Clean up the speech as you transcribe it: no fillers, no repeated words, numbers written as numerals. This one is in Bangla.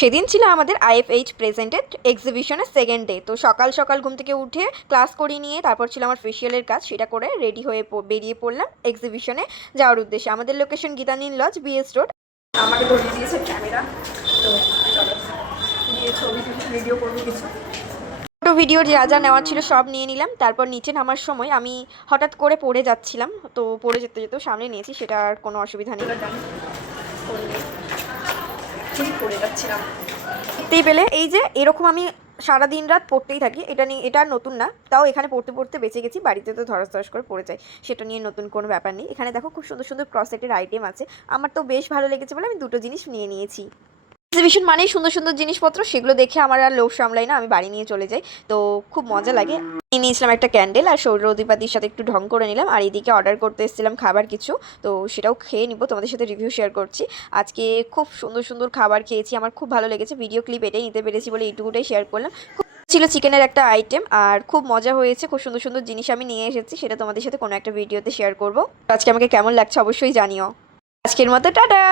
সেদিন ছিল আমাদের আইএফএইচ প্রেজেন্টেড এক্সিবিশনের সেকেন্ড ডে। তো সকাল সকাল ঘুম থেকে উঠে ক্লাস করিয়ে নিয়ে তারপর ছিল আমার ফেসিয়ালের কাজ, সেটা করে রেডি হয়ে বেরিয়ে পড়লাম এক্সিবিশনে যাওয়ার উদ্দেশ্যে। আমাদের লোকেশন গীতানীন লজ, বিএস রোড। আমাকে ধরিয়ে দিয়েছে ক্যামেরা, তো চলো গিয়ে ছবি ভিডিও করবো কিছু। ফটো ভিডিওর যা যা নেওয়ার ছিল সব নিয়ে নিলাম। তারপর নিচে নামার সময় আমি হঠাৎ করে পড়ে যাচ্ছিলাম, তো পড়ে যেতে যেতেও সামনে নিয়েছি, সেটা আর কোনো অসুবিধা নেই। পড়ে যাচ্ছিলাম দেখতেই পেলে, এই যে এরকম আমি সারা দিন রাত পড়তেই থাকি। এটা নিয়ে, এটা নতুন না, তাও এখানে পড়তে পড়তে বেঁচে গেছি। বাড়িতে তো ধরাস ধরাস করে পড়ে যায়, সেটা নিয়ে নতুন কোনো ব্যাপার নেই। এখানে দেখো খুব সুন্দর সুন্দর ক্রসেটের আইটেম আছে, আমার তো বেশ ভালো লেগেছে বলে আমি দুটো জিনিস নিয়ে নিয়েছি। এক্সিবিশন মানেই সুন্দর সুন্দর জিনিসপত্র, সেগুলো দেখে আমার আর লোভ সামলাই না, আমি বাড়ি নিয়ে চলে যাই। তো খুব মজা লাগে। নিয়ে নিয়েছিলাম একটা ক্যান্ডেল আর সৌরদীপাতির সাথে একটু ঢং করে নিলাম। আর এদিকে অর্ডার করতে এসেছিলাম খাবার কিছু, তো সেটাও খেয়ে নিব, তোমাদের সাথে রিভিউ শেয়ার করছি। আজকে খুব সুন্দর সুন্দর খাবার খেয়েছি, আমার খুব ভালো লেগেছে। ভিডিও ক্লিপ এটাই নিতে পেরেছি বলে এইটুকুটাই শেয়ার করলাম। ছিল চিকেনের একটা আইটেম আর খুব মজা হয়েছে। খুব সুন্দর সুন্দর জিনিস আমি নিয়ে এসেছি, সেটা তোমাদের সাথে কোনো একটা ভিডিওতে শেয়ার করবো। আজকে আমাকে কেমন লাগছে অবশ্যই জানিও। আজকের মতো টাটা।